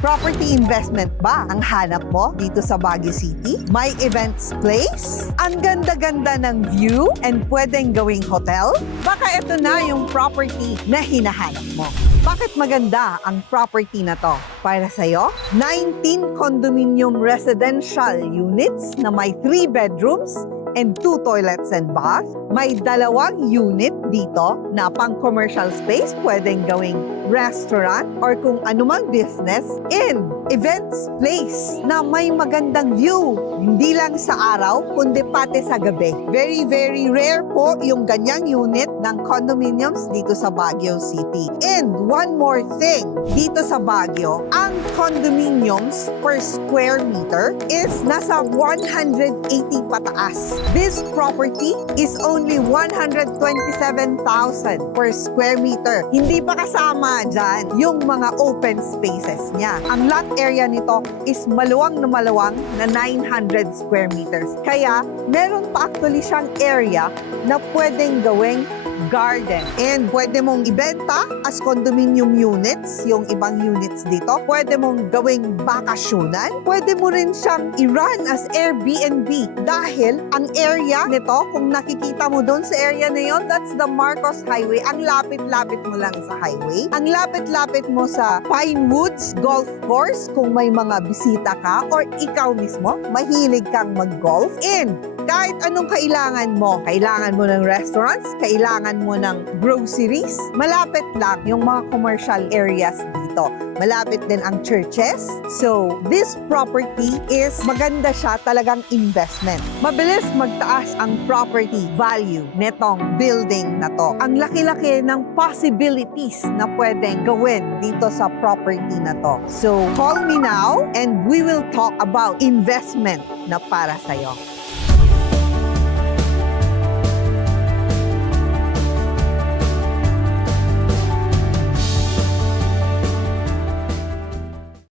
Property investment ba ang hanap mo dito sa Baguio City? May events place? Ang ganda-ganda ng view and pwedeng gawing hotel? Baka ito na yung property na hinahanap mo. Bakit maganda ang property na to? Para sa'yo, 19 condominium residential units na may 3 bedrooms and 2 toilets and bath. May 2 unit dito na pang commercial space, pwedeng gawing restaurant or kung anumang business, and events place na may magandang view. Hindi lang sa araw, kundi pati sa gabi. Very, very rare po yung ganyang unit ng condominiums dito sa Baguio City. And one more thing, dito sa Baguio, ang condominiums per square meter is nasa 180 pataas. This property is only 127,000 per square meter. Hindi pa kasama dyan yung mga open spaces niya. Ang lot area nito is maluwang na 900 square meters. Kaya, meron pa actually siyang area na pwedeng gawing garden. And pwede mong ibenta as condominium units, yung ibang units dito. Pwede mong gawing bakasyonan. Pwede mo rin siyang i-run as Airbnb. Dahil ang area nito, kung nakikita mo doon sa area na yun, that's the Marcos Highway. Ang lapit-lapit mo lang sa highway. Ang lapit-lapit mo sa Pine Woods Golf Course kung may mga bisita ka or ikaw mismo, mahilig kang mag-golf. And kahit anong kailangan mo ng restaurants, kailangan mo ng groceries, malapit lang yung mga commercial areas dito. Malapit din ang churches. So, this property is maganda siya, talagang investment. Mabilis magtaas ang property value netong building na to. Ang laki-laki ng possibilities na pwedeng gawin dito sa property na to. So, call me now and we will talk about investment na para sa'yo.